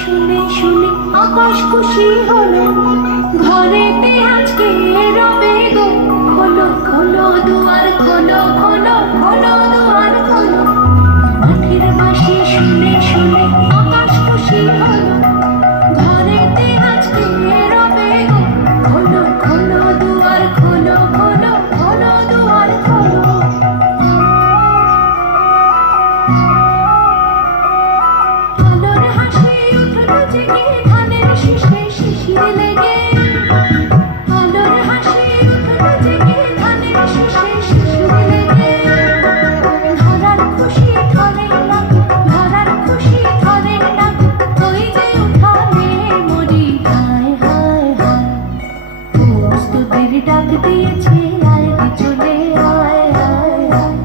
শুনে শুনে আকাশ খুশি হলো, ঘরেতে আজকে রবে গো। খোলো খোলো দুয়ার খোলো, খোলো খোলো দুয়ার খোলো। মাঠের বাঁশি শুনে শুনে আকাশ খুশি হলো, ঘরেতে আজকে রবে গো। খোলো খোলো দুয়ার খোলো, খোলো খোলো দুয়ার খোলো। আলোর হাসি উঠলো জেগে ধানের শীষে শিশির লেগে। আলোর হাসি উঠলো জেগে ধানের শীষে শিশির লেগে। ধরার খুশি ধরে লাগুক, ধরার খুশি ধরে লাগুক, ওই যে উঠানে মরি। হায় হায় হায়, পোষ তোদের ডাক দিয়েছে, আয় রে চলে আয় আয় আয়।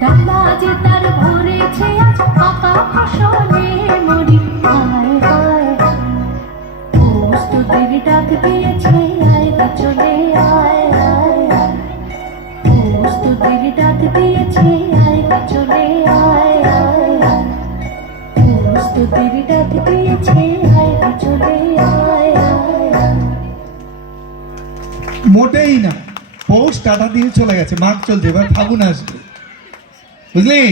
ডালা যে তার ভরেছে আজ পাকা ফসলে মরি। হায় হায় হায়, পোষ তোদের ডাক দিয়েছে, আয় রে চলে আয় আয় আয়। পোষ তোদের ডাক দিয়েছে, আয় রে চলে আয় আয় আয়। পোষ তোদের ডাক দিয়েছে, আয় রে চলে আয় আয় আয়। মোটেই না, পৌষ টাটা দিয়ে চলে গেছে, মাঘ চলছে, এবার ফাগুন আসবে, বুঝলি?